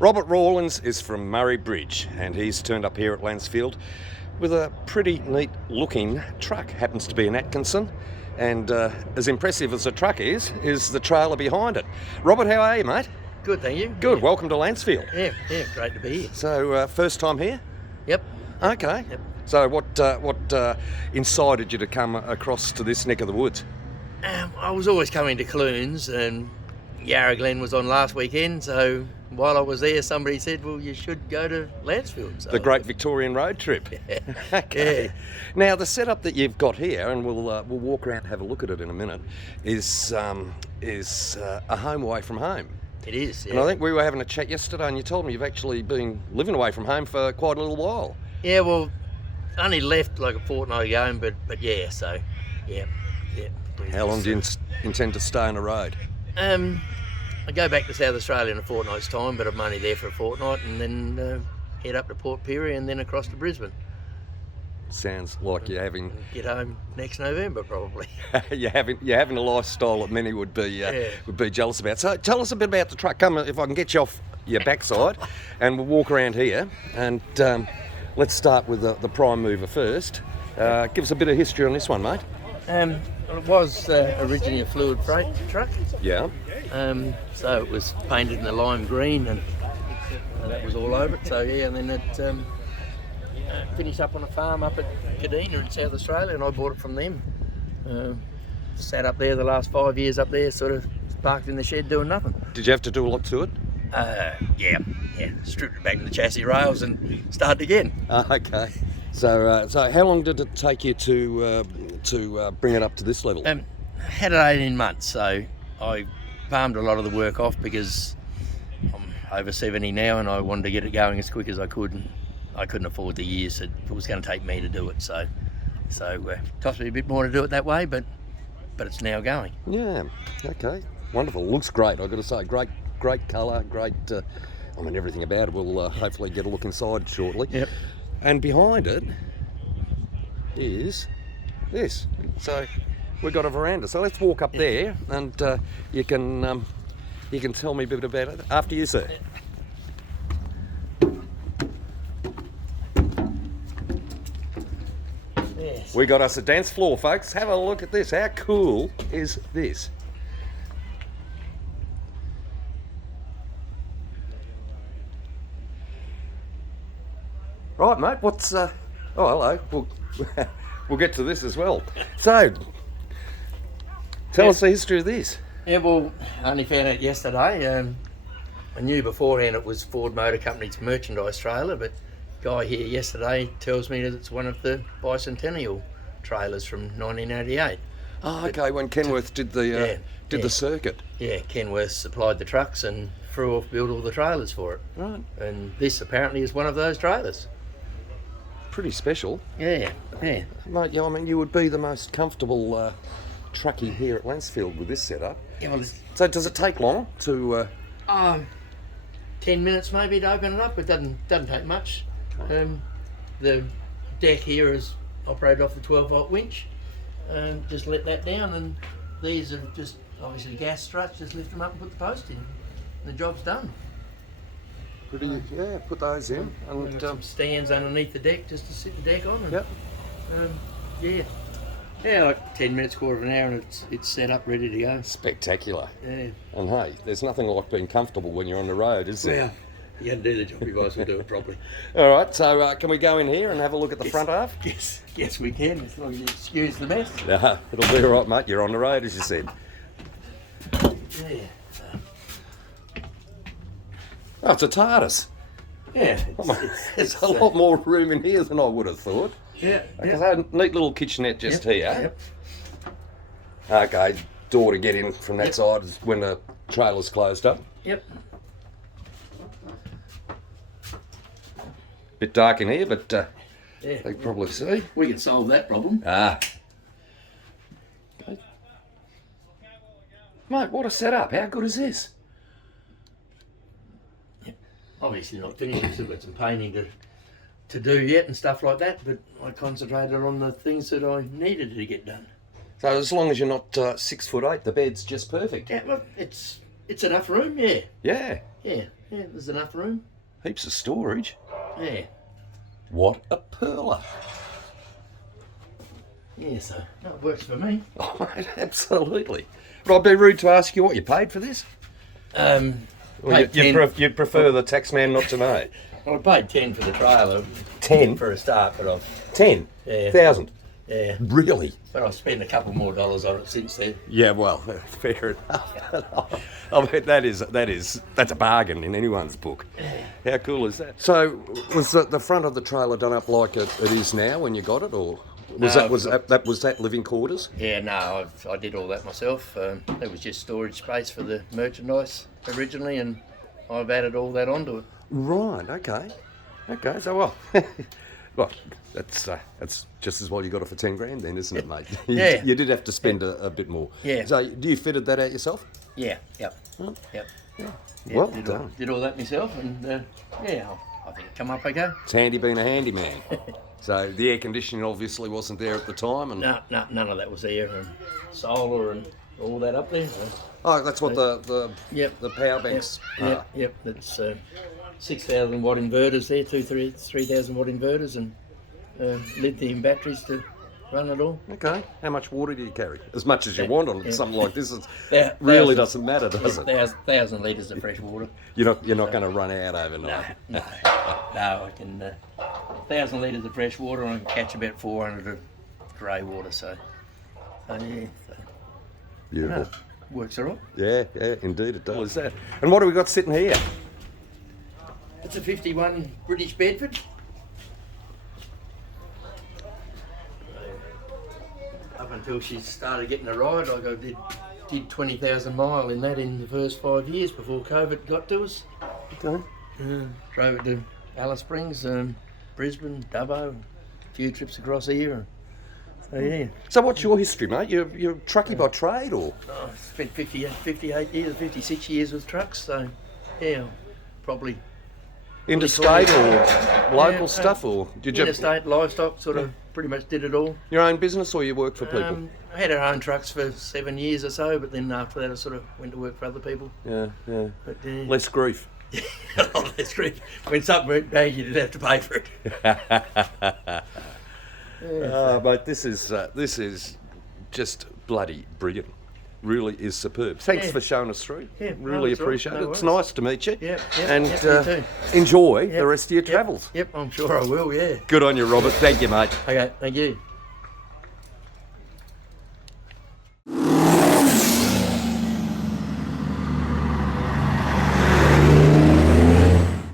Robert Rawlins is from Murray Bridge, and he's turned up here at Lancefield with a pretty neat looking truck. Happens to be an Atkinson, and as impressive as the truck is the trailer behind it. Robert, how are you, mate? Good, thank you. Good, Yeah. welcome to Lancefield. Yeah, great to be here. So, first time here? Yep. Okay. Yep. So what incited you to come across to this neck of the woods? I was always coming to Clunes, and Yarra Glen was on last weekend, so while I was there, somebody said, well, you should go to Lancefield. So The Great Victorian Road Trip. Okay. Yeah. Now, the setup that you've got here, and we'll walk around and have a look at it in a minute, is a home away from home. It is, yeah. And I think we were having a chat yesterday, and you told me you've actually been living away from home for quite a little while. Yeah, well, only left like a fortnight ago, but yeah, so, yeah. How long do you intend to stay on the road? I go back to South Australia in a fortnight's time, but I'm only there for a fortnight, and then head up to Port Pirie and then across to Brisbane. Sounds like you're having Get home next November, probably. you're having a lifestyle that many would be jealous about. So tell us a bit about the truck. Come, if I can get you off your backside, and we'll walk around here. And let's start with the prime mover first. Give us a bit of history on this one, mate. Well, it was originally a fluid freight truck. Yeah. So it was painted in the lime green, and that was all over it. So yeah, and then it finished up on a farm up at Kadina in South Australia, and I bought it from them. Sat up there the last 5 years up there, sort of parked in the shed doing nothing. Did you have to do a lot to it? Yeah. Stripped it back to the chassis rails and started again. Okay. So how long did it take you to bring it up to this level? Had it 18 months, so I palmed a lot of the work off because I'm over 70 now, and I wanted to get it going as quick as I could. And I couldn't afford the years it was going to take me to do it, so cost me a bit more to do it that way, but it's now going. Yeah. Okay. Wonderful. Looks great. I've got to say, great colour, great. Everything about it. We'll hopefully get a look inside shortly. Yep. And behind it is this. So we've got a veranda. So let's walk up there, and you can tell me a bit about it after you, sir. Yes. We got us a dance floor, folks. Have a look at this. How cool is this? Right, mate. What's? Oh, hello. We'll get to this as well. So, tell us the history of this. Yeah, well, I only found out yesterday. I knew beforehand it was Ford Motor Company's merchandise trailer, but guy here yesterday tells me that it's one of the bicentennial trailers from 1988. Oh, okay. When Kenworth did the circuit. Yeah, Kenworth supplied the trucks, and Fruoff built all the trailers for it. Right. And this apparently is one of those trailers. Pretty special. Yeah. Mate, yeah, you would be the most comfortable truckie here at Lancefield with this setup. Yeah, well, So does it take long to... 10 minutes maybe to open it up. It doesn't take much. The deck here is operated off the 12-volt winch. Just let that down, and these are just obviously gas struts. Just lift them up and put the post in, and the job's done. Put those in. We've got some stands underneath the deck just to sit the deck on. And, Yep. like 10 minutes, quarter of an hour, and it's set up, ready to go. Spectacular. Yeah. And hey, there's nothing like being comfortable when you're on the road, is there? Well, you can do the job, you guys will do it properly. All right, so can we go in here and have a look at the front half? Yes, we can, as long as you excuse the mess. No, it'll be all right, mate. You're on the road, as you said. Yeah. Oh, it's a TARDIS. Yeah. There's a lot more room in here than I would have thought. Yeah. Okay, so a neat little kitchenette just here. Yep. Okay, door to get in from that side is when the trailer's closed up. Yep. Bit dark in here, but Yeah. they can probably see. We can solve that problem. Mate, what a setup. How good is this? Obviously not finished, we've still got some painting to do yet and stuff like that, but I concentrated on the things that I needed to get done. So as long as you're not 6'8", the bed's just perfect. Yeah, well, it's It's enough room, yeah. Yeah. Yeah, there's enough room. Heaps of storage. Yeah. What a perler. Yeah, so no, it works for me. Oh, mate, absolutely. Would I be rude to ask you what you paid for this? Well, you'd prefer the taxman not to know. Well, I paid 10 for the trailer. 10? For a start, but I've... 10,000? Yeah. Really? But I've spent a couple more dollars on it since then. Yeah, well, fair enough. I mean, that's a bargain in anyone's book. How cool is that? So, was the front of the trailer done up like it is now when you got it, or was that living quarters? Yeah, no, I did all that myself. It was just storage space for the merchandise originally, and I've added all that onto it. Right. Okay. So well, that's just as well you got it for 10 grand then, isn't it, mate? Yeah. You did have to spend a bit more. Yeah. So, do you fitted that out yourself? Yeah. Yep. Oh. Yep. Yeah, Yeah, well done. did all that myself, and yeah, I think it come up okay. It's handy being a handyman. So the air conditioning obviously wasn't there at the time, and No, none of that was there, and solar and all that up there. So. oh, that's what the power banks. Yep. That's 6,000 watt inverters there, 3,000 watt inverters, and lithium batteries to run it all. Okay. How much water do you carry? As much as you want on something like this. It Really really doesn't matter, does it? 1,000 litres of fresh water. You're not going to run out overnight. No, I can 1,000 litres of fresh water, and I can catch about 400 of grey water. So yeah, Beautiful. works all right. Yeah, indeed it does. That. And what have we got sitting here? It's a 51 British Bedford. Up until she started getting a ride, like I did 20,000 mile in that in the first 5 years before COVID got to us. Okay. Drove it to Alice Springs, Brisbane, Dubbo, a few trips across here. So yeah. So what's your history, mate? You're a truckie by trade, or? I spent 58 years, 56 years with trucks, so yeah, probably Interstate or local stuff, or did you interstate, livestock, sort of pretty much did it all. your own business, or you work for people? I had our own trucks for 7 years or so, but then after that I sort of went to work for other people. Yeah. But, Less grief. That's great. When something went bad, you didn't have to pay for it. But this is just bloody brilliant. Really is superb. Thanks for showing us through. Yeah, really it's all right. appreciate it. No It's worries. nice to meet you. And you too. enjoy the rest of your travels. Yep, I'm sure I will, yeah. Good on you, Robert. Thank you, mate. Okay, thank you.